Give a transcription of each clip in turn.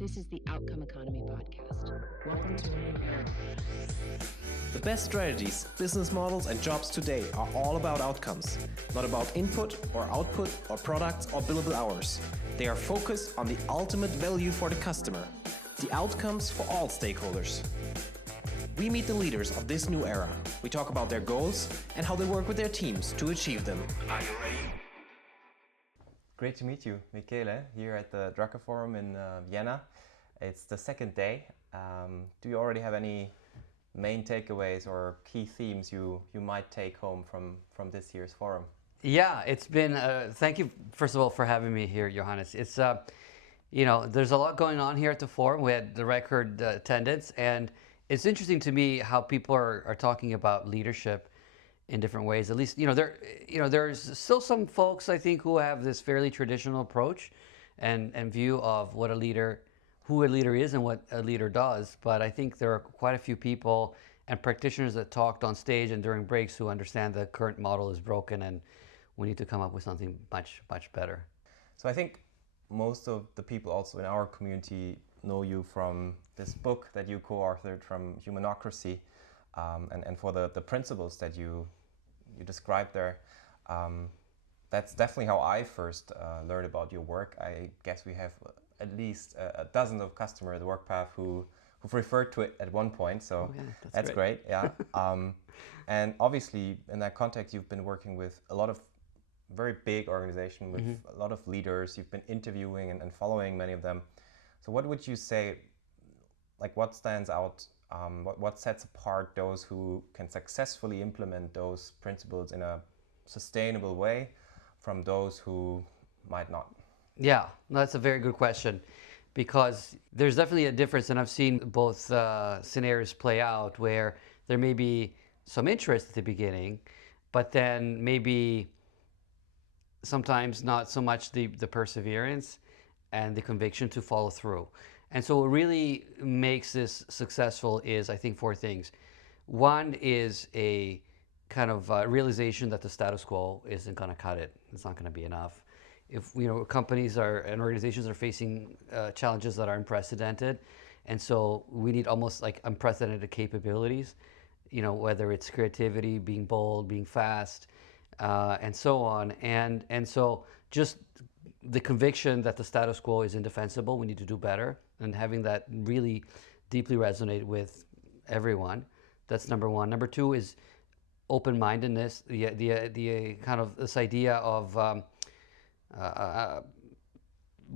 This is the Outcome Economy Podcast. Welcome to a new era. The best strategies, business models, and jobs today are all about outcomes, not about input or output or products or billable hours. They are focused on the ultimate value for the customer, the outcomes for all stakeholders. We meet the leaders of this new era. We talk about their goals and how they work with their teams to achieve them. Are you ready? Great to meet you, Michele, here at the Drucker Forum in Vienna. It's the second day. Do you already have any main takeaways or key themes you might take home from this year's forum? Yeah, it's been, thank you, first of all, for having me here, Johannes. It's, there's a lot going on here at the forum. We had the record attendance, and it's interesting to me how people are talking about leadership in different ways. At least, there's still some folks, I think, who have this fairly traditional approach and view of what who a leader is and what a leader does. But I think there are quite a few people and practitioners that talked on stage and during breaks who understand the current model is broken and we need to come up with something much, much better. So I think most of the people also in our community know you from this book that you co-authored from Humanocracy, and for the principles that you described there. That's definitely how I first learned about your work. I guess we have at least a dozen of customers at WorkPath who've referred to it at one point, so that's great. Yeah. And obviously in that context you've been working with a lot of very big organizations with a lot of leaders. You've been interviewing and following many of them. So what would you say, like what stands out, what sets apart those who can successfully implement those principles in a sustainable way from those who might not? Yeah, that's a very good question, because there's definitely a difference, and I've seen both scenarios play out where there may be some interest at the beginning, but then maybe sometimes not so much the perseverance and the conviction to follow through. And so what really makes this successful is, I think, four things. One is a kind of realization that the status quo isn't going to cut it. It's not going to be enough. If companies and organizations are facing challenges that are unprecedented, and so we need almost like unprecedented capabilities, whether it's creativity, being bold, being fast, and so on. And so just the conviction that the status quo is indefensible, we need to do better, and having that really deeply resonate with everyone. That's number one. Number two is open-mindedness, the kind of this idea of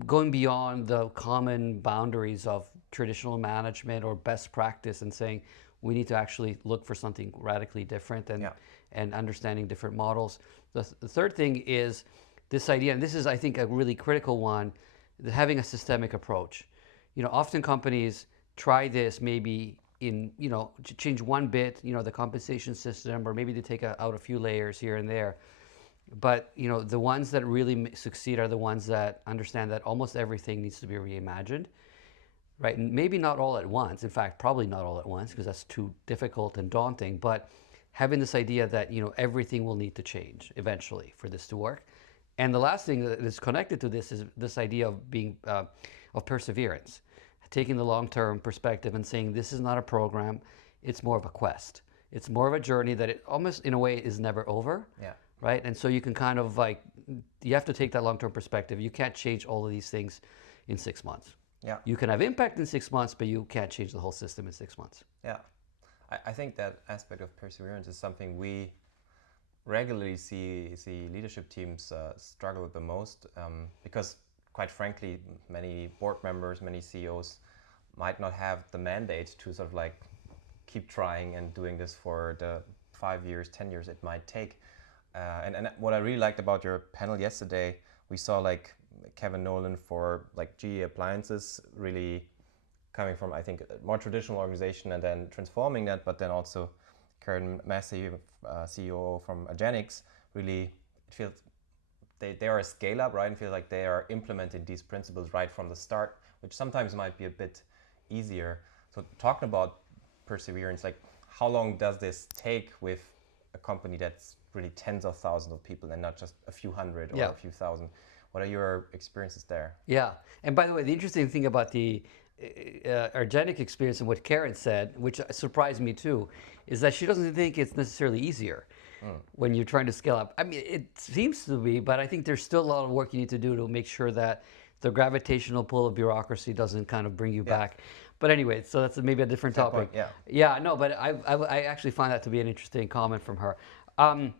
going beyond the common boundaries of traditional management or best practice and saying we need to actually look for something radically different and understanding different models. The third thing is this idea, and this is, I think, a really critical one, having a systemic approach. Often companies try this maybe in, to change one bit, the compensation system, or maybe they take out a few layers here and there. But, the ones that really succeed are the ones that understand that almost everything needs to be reimagined, right? And maybe not all at once. In fact, probably not all at once, because that's too difficult and daunting. But having this idea that, everything will need to change eventually for this to work. And the last thing that is connected to this is this idea of being, of perseverance, taking the long-term perspective and saying this is not a program, it's more of a quest. It's more of a journey that it almost, in a way, is never over. Yeah. Right? And so you can kind of you have to take that long-term perspective. You can't change all of these things in 6 months. Yeah. You can have impact in 6 months, but you can't change the whole system in 6 months. Yeah. I think that aspect of perseverance is something we regularly see leadership teams struggle with the most, because quite frankly, many board members, many CEOs might not have the mandate to sort of like keep trying and doing this for the 5 years, 10 years it might take. And what I really liked about your panel yesterday, we saw like Kevin Nolan for like GE Appliances really coming from, I think, a more traditional organization and then transforming that, but then also Karen Massey, CEO from Agenix, really, it feels they are a scale-up, right? And feel like they are implementing these principles right from the start, which sometimes might be a bit easier. So talking about perseverance, like how long does this take with a company that's really tens of thousands of people and not just a few hundred or a few thousand? What are your experiences there? Yeah. And by the way, the interesting thing about the organic experience and what Karen said, which surprised me too, is that she doesn't think it's necessarily easier when you're trying to scale up. I mean, it seems to be, but I think there's still a lot of work you need to do to make sure that the gravitational pull of bureaucracy doesn't kind of bring you back. But anyway, so that's maybe a different topic. Point, yeah, no, but I actually find that to be an interesting comment from her. Why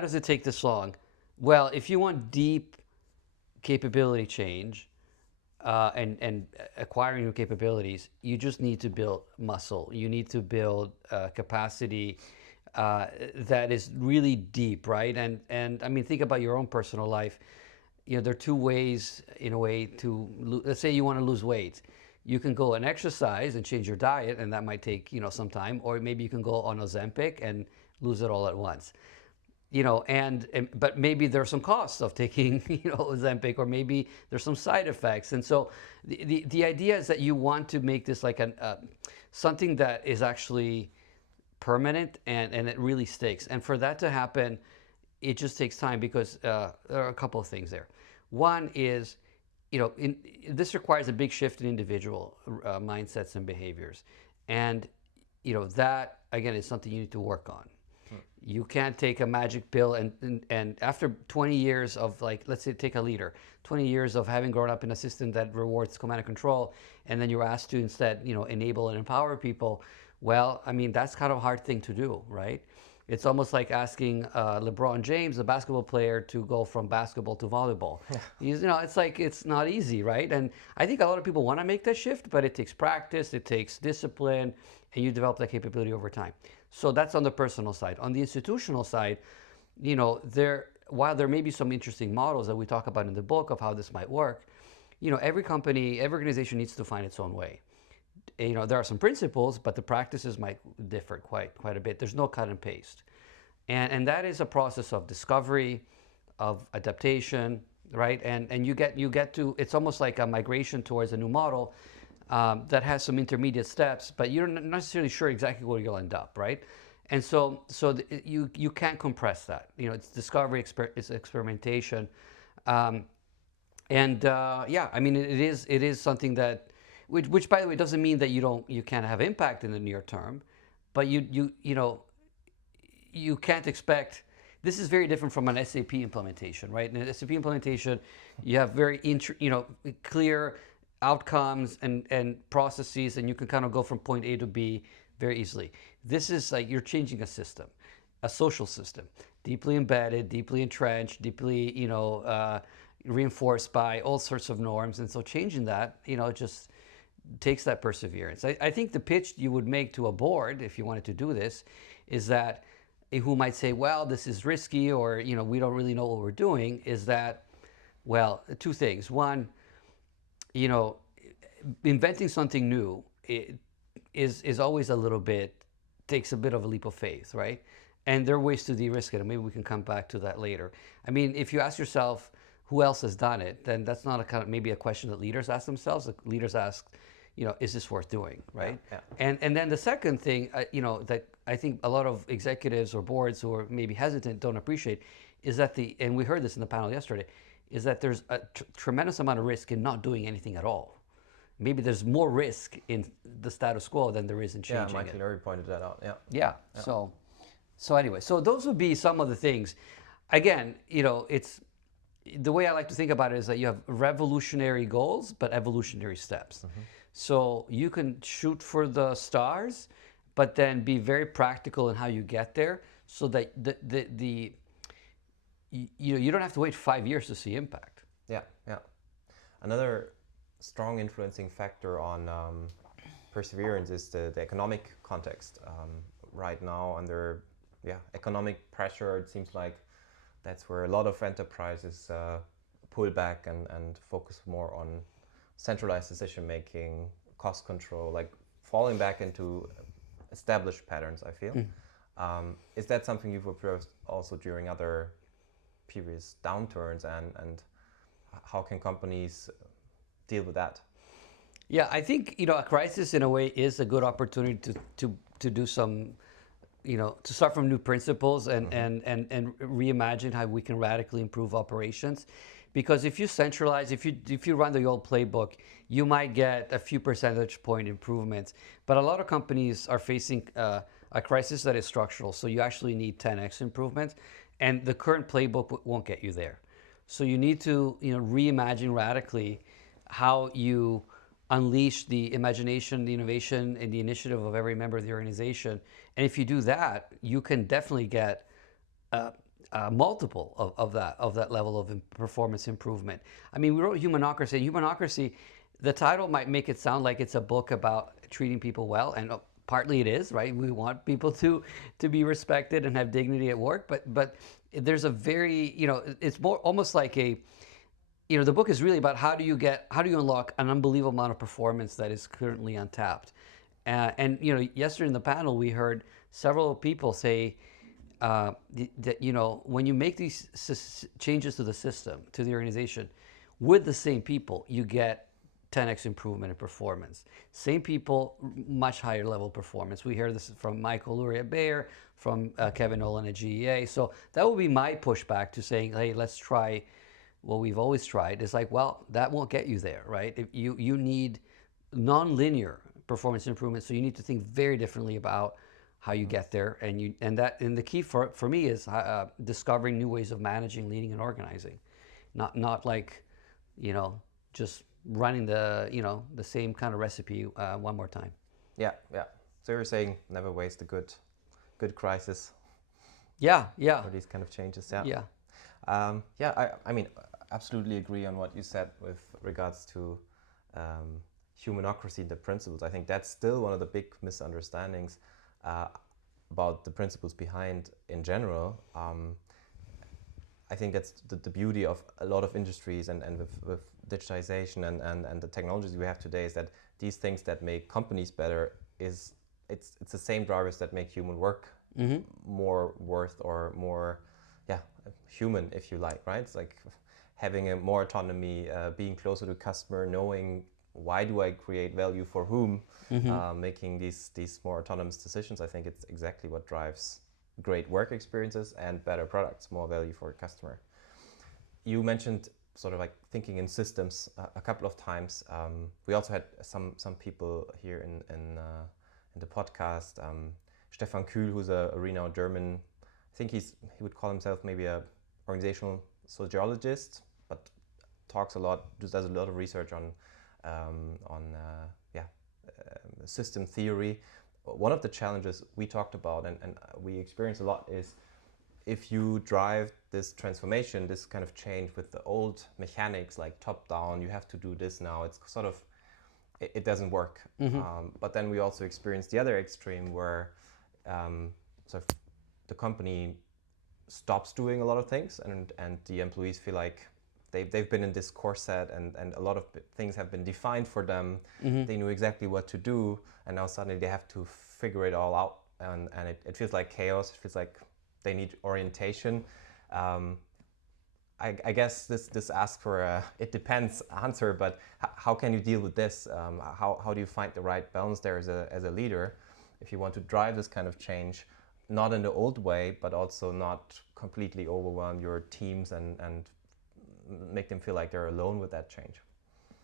does it take this long? Well, if you want deep capability change and acquiring new capabilities, you just need to build muscle. You need to build capacity that is really deep, right? And I mean, think about your own personal life. You know, there are two ways, in a way, to let's say you want to lose weight. You can go and exercise and change your diet, and that might take some time, or maybe you can go on Ozempic and lose it all at once. But maybe there's some costs of taking Ozempic, or maybe there's some side effects. And so the idea is that you want to make this like something that is actually permanent and it really sticks. And for that to happen, it just takes time, because there are a couple of things there. One is, this requires a big shift in individual mindsets and behaviors. And, that, again, is something you need to work on. You can't take a magic pill and after 20 years of, like, let's say take a leader, 20 years of having grown up in a system that rewards command and control, and then you're asked to instead, enable and empower people. Well, I mean, that's kind of a hard thing to do, right? It's almost like asking LeBron James, a basketball player, to go from basketball to volleyball. It's like, it's not easy, right? And I think a lot of people want to make that shift, but it takes practice, it takes discipline, and you develop that capability over time. So that's on the personal side. On the institutional side, while there may be some interesting models that we talk about in the book of how this might work, every company, every organization needs to find its own way. There are some principles, but the practices might differ quite a bit. There's no cut and paste. And that is a process of discovery, of adaptation, right? And you get to, it's almost like a migration towards a new model that has some intermediate steps, but you're not necessarily sure exactly where you'll end up, right? And so you can't compress that. It's discovery, it's experimentation. I mean, it is something that, which by the way doesn't mean that you can't have impact in the near term, but you can't expect. This is very different from an SAP implementation, right? In an SAP implementation, you have very clear outcomes and processes, and you can kind of go from point A to B very easily. This is like you're changing a system, a social system, deeply embedded, deeply entrenched, deeply reinforced by all sorts of norms, and so changing that, just takes that perseverance. I think the pitch you would make to a board, if you wanted to do this, is that, who might say, well, this is risky, or we don't really know what we're doing, is that, well, two things. One, inventing something new is always takes a bit of a leap of faith, right? And there are ways to de-risk it, and maybe we can come back to that later. I mean, if you ask yourself who else has done it, then that's not maybe a question that leaders ask themselves. The leaders ask, is this worth doing, right? Yeah. And then the second thing, that I think a lot of executives or boards who are maybe hesitant don't appreciate is that and we heard this in the panel yesterday, is that there's a tremendous amount of risk in not doing anything at all. Maybe there's more risk in the status quo than there is in changing it. Yeah, Michael Lurie pointed that out. Yeah. So anyway, so those would be some of the things. Again, it's the way I like to think about it is that you have revolutionary goals, but evolutionary steps. Mm-hmm. So you can shoot for the stars, but then be very practical in how you get there, so that you don't have to wait 5 years to see impact. Yeah. Another strong influencing factor on perseverance is the economic context. Right now, under economic pressure, it seems like that's where a lot of enterprises pull back and focus more on centralized decision making, cost control, like falling back into established patterns, I feel. Is that something you've observed also during other previous downturns, and how can companies deal with that? Yeah, I think a crisis in a way is a good opportunity to do some to start from new principles and reimagine how we can radically improve operations. Because if you centralize, if you run the old playbook, you might get a few percentage point improvements. But a lot of companies are facing a crisis that is structural. So you actually need 10x improvements, and the current playbook won't get you there. So you need to reimagine radically how you unleash the imagination, the innovation, and the initiative of every member of the organization. And if you do that, you can definitely get a multiple of that level of performance improvement. I mean, we wrote Humanocracy. And Humanocracy, the title might make it sound like it's a book about treating people well, and partly it is, right? We want people to be respected and have dignity at work, but there's a very, it's more almost like the book is really about how do you unlock an unbelievable amount of performance that is currently untapped. And yesterday in the panel, we heard several people say that, when you make these changes to the system, to the organization, with the same people, you get 10x improvement in performance. Same people, much higher level performance. We hear this from Michael Lurie at Bayer, from Kevin Nolan at GEA. So that would be my pushback to saying, hey, let's try what we've always tried. It's like, well, that won't get you there, right? If you need non-linear performance improvement, so you need to think very differently about how you get there, and the key for me is discovering new ways of managing, leading, and organizing, not like just running the same kind of recipe one more time. Yeah. So you're saying never waste a good crisis. Yeah. For these kind of changes. Yeah. Yeah. I mean, absolutely agree on what you said with regards to humanocracy and the principles. I think that's still one of the big misunderstandings about the principles behind in general. I think that's the beauty of a lot of industries and with digitization and the technologies we have today, is that these things that make companies better it's the same drivers that make human work more worth or more human, if you like, right? It's like having a more autonomy, being closer to customer, knowing why do I create value for whom, making these more autonomous decisions. I think it's exactly what drives great work experiences and better products, more value for a customer. You mentioned sort of like thinking in systems a couple of times. We also had some people here in the podcast. Stefan Kühl, who's a renowned German, I think he would call himself maybe a organizational sociologist, but does a lot of research on system theory. One of the challenges we talked about and we experience a lot is if you drive this transformation, this kind of change with the old mechanics, like top down, you have to do this now, it's sort of, it doesn't work. But then we also experience the other extreme where sort of the company stops doing a lot of things and the employees feel like they've been in this corset and a lot of things have been defined for them. They knew exactly what to do, and now suddenly they have to figure it all out, and it feels like chaos. It feels like they need orientation. I guess this asks for a it depends answer, but how can you deal with this? How do you find the right balance there as a leader if you want to drive this kind of change, not in the old way, but also not completely overwhelm your teams and make them feel like they're alone with that change?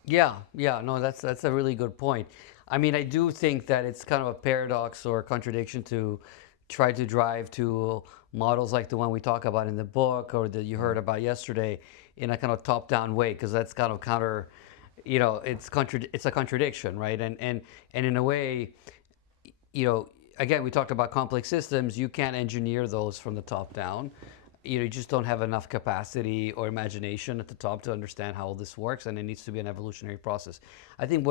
No, that's a really good point. I mean, I do think that it's kind of a paradox or a contradiction to try to drive to models like the one we talk about in the book or that you heard about yesterday in a kind of top-down way, because that's kind of counter, it's a contradiction, right? And in a way, again, we talked about complex systems. You can't engineer those from the top down. You just don't have enough capacity or imagination at the top to understand how all this works, and it needs to be an evolutionary process. I think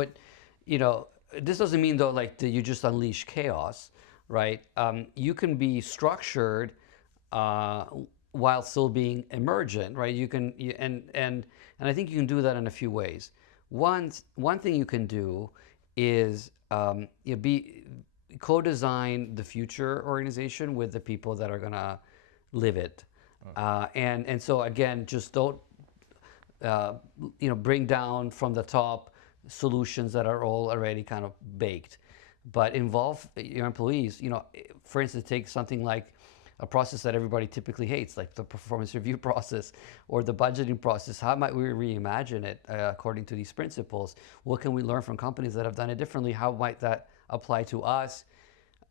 this doesn't mean though like that you just unleash chaos, right? You can be structured while still being emergent, right? And I think you can do that in a few ways. One thing you can do is co-design the future organization with the people that are gonna live it. And so again, just don't bring down from the top solutions that are all already kind of baked. but involve your employees. For instance, take something like a process that everybody typically hates, like the performance review process or the budgeting process. How might we reimagine it according to these principles? What can we learn from companies that have done it differently? How might that apply to us?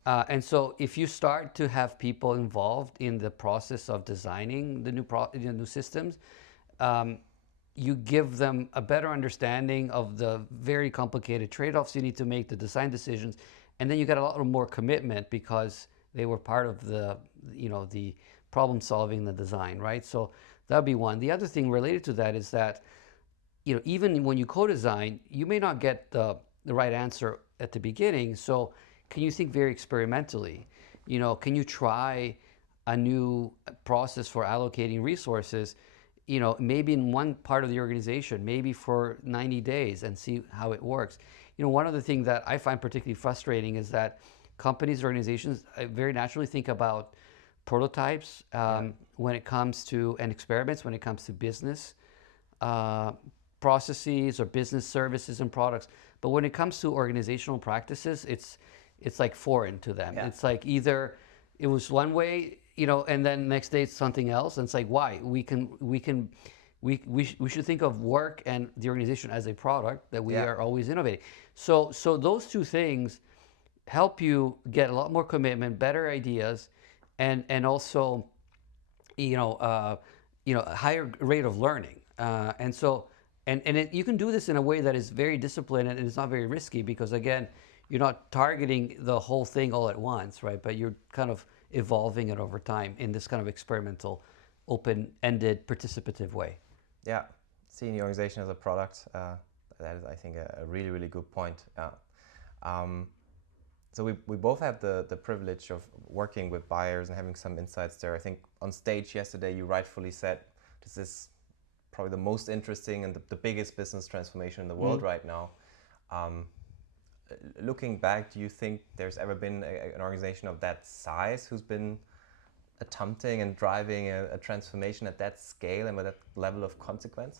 And so if you start to have people involved in the process of designing the new systems, you give them a better understanding of the very complicated trade-offs you need to make, the design decisions, and then you get a lot more commitment because they were part of the problem solving, the design, right? So that'd be one. The other thing related to that is that, even when you co-design, you may not get the right answer at the beginning. So can you think very experimentally? Can you try a new process for allocating resources, maybe in one part of the organization, maybe for 90 days and see how it works. One of the things that I find particularly frustrating is that companies, organizations very naturally think about prototypes when it comes to, and experiments when it comes to business processes or business services and products. But when it comes to organizational practices, it's like foreign to them. Yeah. It's like either it was one way, and then next day it's something else. And it's like, why? We should think of work and the organization as a product that we are always innovating. So those two things help you get a lot more commitment, better ideas, and also, a higher rate of learning. You can do this in a way that is very disciplined and it's not very risky because, again, you're not targeting the whole thing all at once, right? But you're kind of evolving it over time in this kind of experimental, open-ended, participative way. Yeah, seeing the organization as a product, that is, I think, a really, really good point. So we both have the privilege of working with buyers and having some insights there. I think on stage yesterday you rightfully said this is probably the most interesting and the biggest business transformation in the world right now. Looking back, do you think there's ever been an organization of that size who's been attempting and driving a transformation at that scale and with that level of consequence?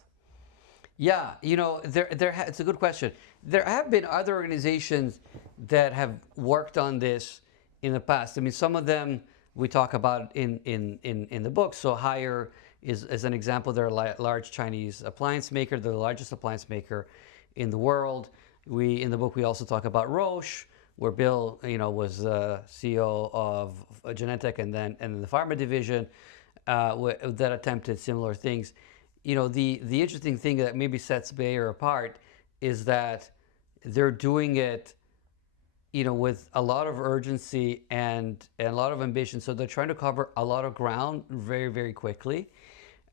Yeah, it's a good question. There have been other organizations that have worked on this in the past. I mean, some of them we talk about in the book. So Haier is an example. They're a large Chinese appliance maker. They're the largest appliance maker in the world. In the book we also talk about Roche, where Bill was CEO of Genentech and then the pharma division that attempted similar things. The interesting thing that maybe sets Bayer apart is that they're doing it, with a lot of urgency and a lot of ambition. So they're trying to cover a lot of ground very, very quickly,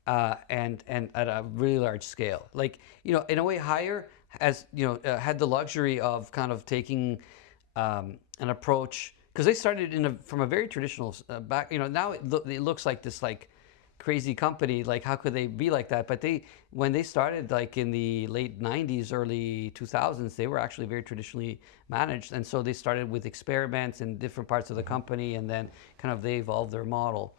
and at a really large scale. Like, in a way, Haier has, had the luxury of kind of taking an approach, because they started from a very traditional back. Now it looks like this crazy company. Like, how could they be like that? But when they started, like in the late 90s, early 2000s, they were actually very traditionally managed, and so they started with experiments in different parts of the company, and then kind of they evolved their model.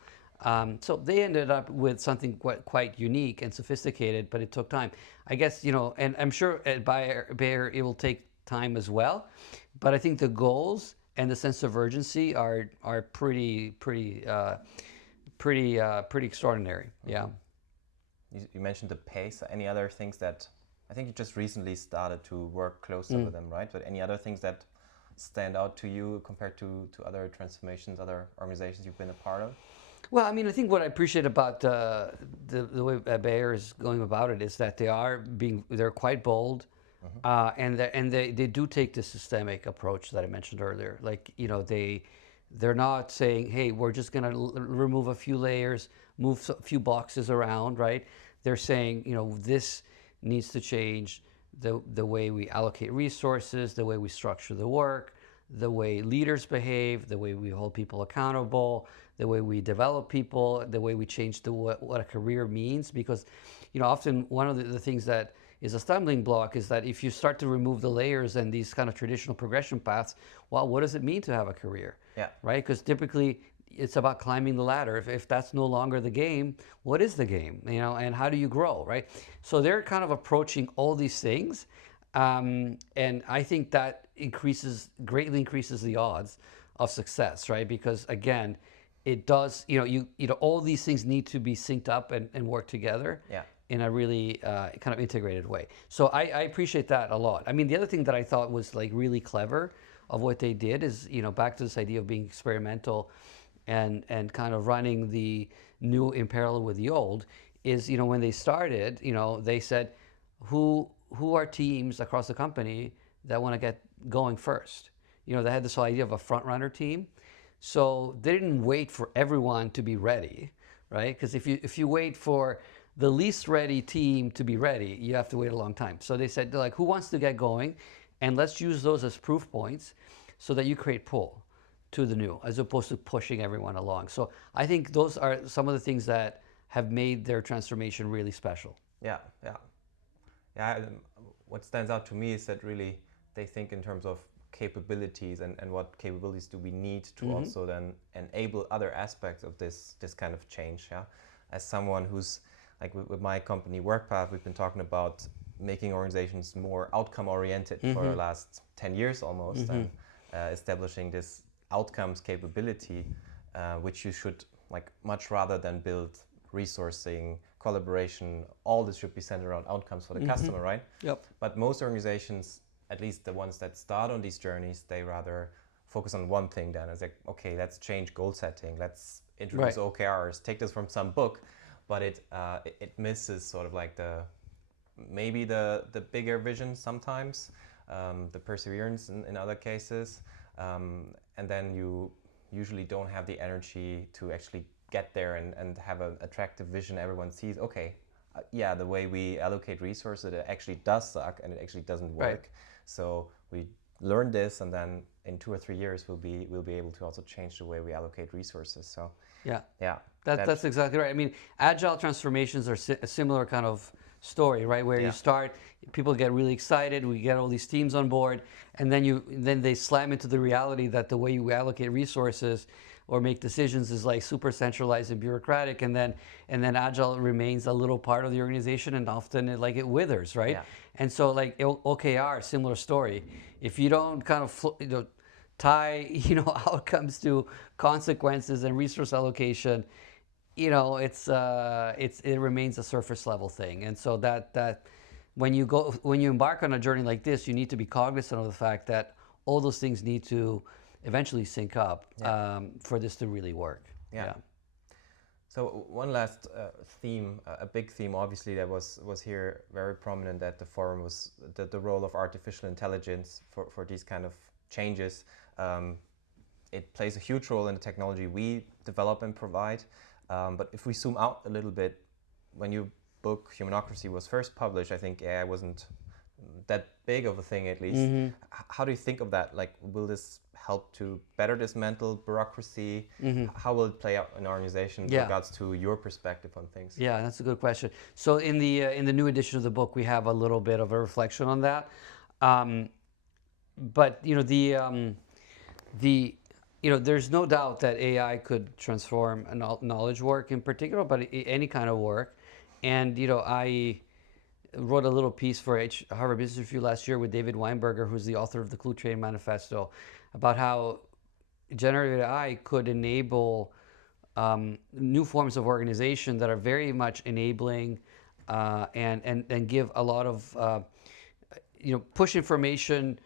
So they ended up with something quite unique and sophisticated, but it took time. I guess, and I'm sure at Bayer it will take time as well, but I think the goals and the sense of urgency are pretty extraordinary. Yeah. You mentioned the pace. Any other things that I think you just recently started to work closer with them, right? But any other things that stand out to you compared to other transformations, other organizations you've been a part of? Well, I mean, I think what I appreciate about the way Bayer is going about it is that they're quite bold, and they do take the systemic approach that I mentioned earlier. Like, they're not saying, hey, we're just going to remove a few layers, move a few boxes around, right? They're saying, this needs to change the way we allocate resources, the way we structure the work, the way leaders behave, the way we hold people accountable, the way we develop people, the way we change what a career means. Because, often one of the things that is a stumbling block is that if you start to remove the layers and these kind of traditional progression paths, well, what does it mean to have a career? Yeah. Right? Because typically it's about climbing the ladder. If that's no longer the game, what is the game? And how do you grow, right? So they're kind of approaching all these things And I think that greatly increases the odds of success, right? Because again, it does, all these things need to be synced up and work together in a really kind of integrated way. So I appreciate that a lot. I mean, the other thing that I thought was like really clever of what they did is, back to this idea of being experimental and kind of running the new in parallel with the old is, when they started, they said, who are teams across the company that want to get going first? They had this whole idea of a front runner team. So they didn't wait for everyone to be ready, right? Because if you wait for the least ready team to be ready, you have to wait a long time. So they said, like, who wants to get going? And let's use those as proof points so that you create pull to the new, as opposed to pushing everyone along. So I think those are some of the things that have made their transformation really special. Yeah. What stands out to me is that really they think in terms of capabilities and what capabilities do we need to also then enable other aspects of this kind of change. As someone who's like with my company WorkPath, we've been talking about making organizations more outcome oriented for the last 10 years almost, and establishing this outcomes capability, which you should like much rather than build resourcing, collaboration, all this should be centered around outcomes for the customer, right? Yep. But most organizations, at least the ones that start on these journeys, they rather focus on one thing then. It's like, okay, let's change goal setting, let's introduce OKRs, take this from some book, but it misses sort of like maybe the bigger vision sometimes, the perseverance in other cases, and then you usually don't have the energy to actually get there and have an attractive vision. Everyone sees, okay, the way we allocate resources, it actually does suck and it actually doesn't work. Right. So we learn this, and then in 2 or 3 years we'll be able to also change the way we allocate resources. So that's exactly right. I mean, agile transformations are a similar kind of story, right? Where you start, people get really excited, we get all these teams on board, and then they slam into the reality that the way you allocate resources or make decisions is like super centralized and bureaucratic, and then agile remains a little part of the organization, and often it withers, right? And so like OKR, similar story. If you don't kind of tie outcomes to consequences and resource allocation, it remains a surface level thing. And so that when you embark on a journey like this, you need to be cognizant of the fact that all those things need to eventually sync up for this to really work. So one last theme, a big theme, obviously, that was here very prominent at the forum was the role of artificial intelligence for these kind of changes. It plays a huge role in the technology we develop and provide. But if we zoom out a little bit, when your book Humanocracy was first published, I think AI wasn't that big of a thing, at least. How do you think of that? Like, will this help to better dismantle bureaucracy? How will it play out in our organization with regards to your perspective on things? Yeah, that's a good question. So in the new edition of the book, we have a little bit of a reflection on that. But there's no doubt that AI could transform knowledge work in particular, but any kind of work. And I wrote a little piece for Harvard Business Review last year with David Weinberger, who's the author of the Clue Train Manifesto, about how generative AI could enable new forms of organization that are very much enabling and give a lot of push information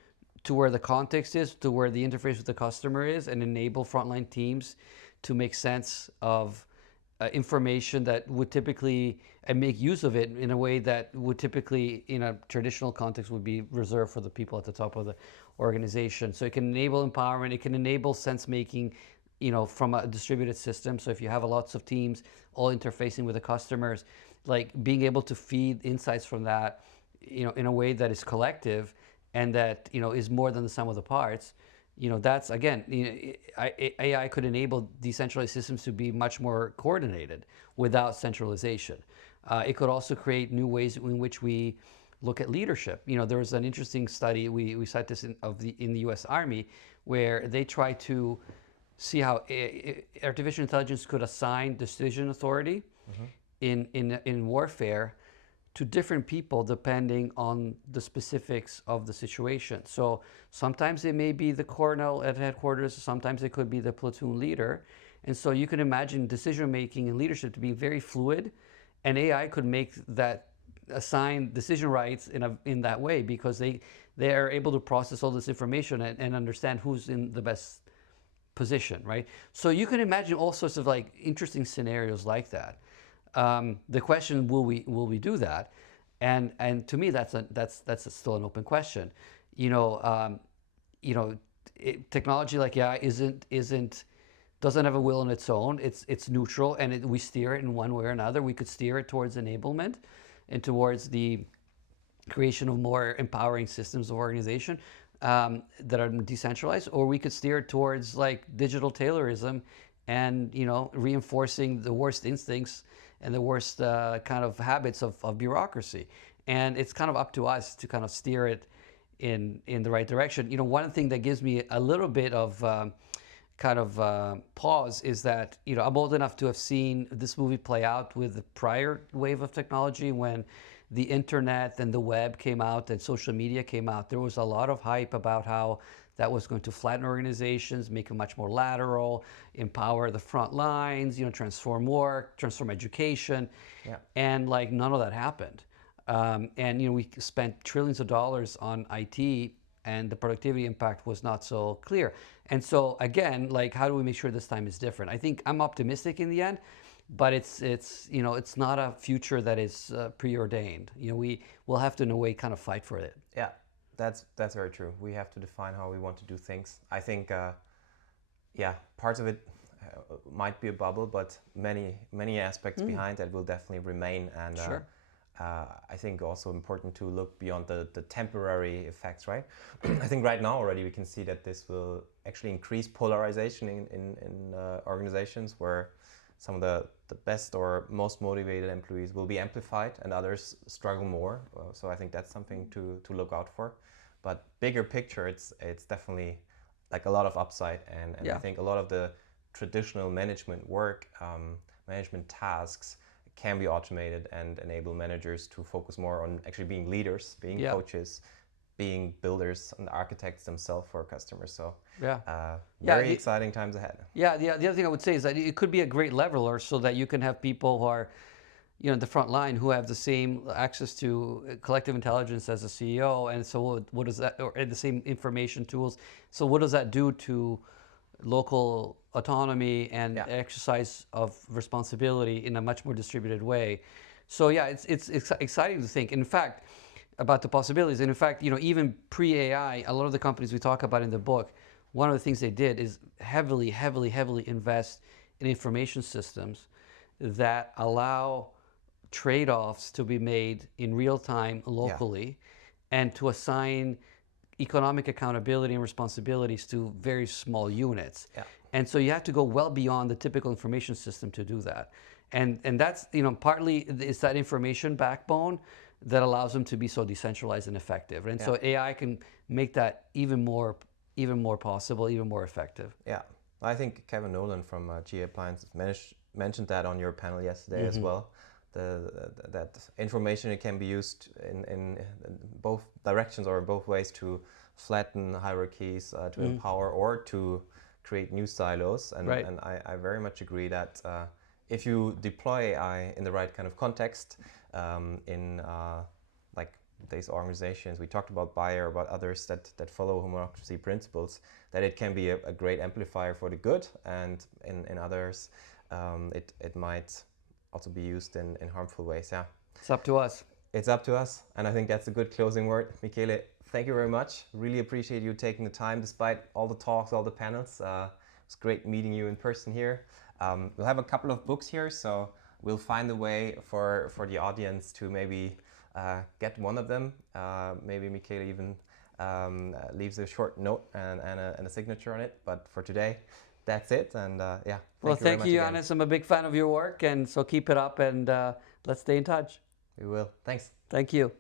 to where the context is, to where the interface with the customer is, and enable frontline teams to make sense of information that would typically, and make use of it in a way that would typically, in a traditional context, would be reserved for the people at the top of the organization. So it can enable empowerment, it can enable sense making, from a distributed system. So if you have lots of teams all interfacing with the customers, like being able to feed insights from that, in a way that is collective and that, is more than the sum of the parts. That's, again, AI could enable decentralized systems to be much more coordinated without centralization. It could also create new ways in which we look at leadership. There was an interesting study, we cite this in the US Army, where they try to see how artificial intelligence could assign decision authority in warfare to different people depending on the specifics of the situation. So sometimes it may be the colonel at headquarters, sometimes it could be the platoon leader. And so you can imagine decision making and leadership to be very fluid, and AI could make that assign decision rights in that way, because they are able to process all this information and understand who's in the best position, right? So you can imagine all sorts of like interesting scenarios like that. The question, will we do that? And to me, that's still an open question. Technology like AI doesn't have a will on its own. It's neutral, and we steer it in one way or another. We could steer it towards enablement and towards the creation of more empowering systems of organization that are decentralized, or we could steer it towards like digital Taylorism and reinforcing the worst instincts and the worst kind of habits of bureaucracy. And it's kind of up to us to kind of steer it in the right direction. One thing that gives me a little bit of pause is that I'm old enough to have seen this movie play out with the prior wave of technology. When the internet and the web came out and social media came out, there was a lot of hype about how that was going to flatten organizations, make them much more lateral, empower the front lines, transform work, transform education. Yeah. And like none of that happened. And we spent trillions of dollars on IT, and the productivity impact was not so clear. And so again, like, how do we make sure this time is different? I think I'm optimistic in the end, but it's not a future that is preordained. We will have to in a way kind of fight for it. Yeah, that's very true. We have to define how we want to do things. I think, parts of it might be a bubble, but many aspects behind that will definitely remain. And sure. I think also important to look beyond the temporary effects, right? I think right now already we can see that this will actually increase polarization in organizations, where some of the best or most motivated employees will be amplified and others struggle more. So I think that's something to look out for. But bigger picture, it's definitely like a lot of upside. And Yeah. I think a lot of the traditional management work, management tasks, can be automated and enable managers to focus more on actually being leaders, being Yeah. coaches, being builders and architects themselves for customers. So Yeah. very exciting times ahead. Yeah, the other thing I would say is that it could be a great leveler, so that you can have people who are, in the front line, who have the same access to collective intelligence as a CEO, and so what does that, or the same information tools. So what does that do to local autonomy and Yeah. exercise of responsibility in a much more distributed way? So yeah, it's exciting to think. In fact, about the possibilities. And in fact, even pre-AI, a lot of the companies we talk about in the book, one of the things they did is heavily invest in information systems that allow trade-offs to be made in real time locally, and to assign economic accountability and responsibilities to very small units. Yeah. And so you have to go well beyond the typical information system to do that. And that's, partly it's that information backbone that allows them to be so decentralized and effective. And so AI can make that even more possible, even more effective. Yeah, I think Kevin Nolan from GA Appliances mentioned that on your panel yesterday as well. That information, it can be used in both directions or in both ways, to flatten hierarchies, to empower, or to create new silos. And, Right. and I very much agree that if you deploy AI in the right kind of context, in like these organizations, we talked about Bayer, about others that follow Humanocracy principles, that it can be a great amplifier for the good, and in others it might also be used in harmful ways. Yeah, It's up to us. it's up to us, and I think that's a good closing word. Michele, thank you very much. Really appreciate you taking the time despite all the talks, all the panels. It's great meeting you in person here. We'll have a couple of books here, so we'll find a way for the audience to maybe get one of them. Maybe Michele even leaves a short note and a signature on it. But for today, that's it. And yeah. Well, thank you, again. Johannes. I'm a big fan of your work, and so keep it up, and let's stay in touch. We will. Thanks. Thank you.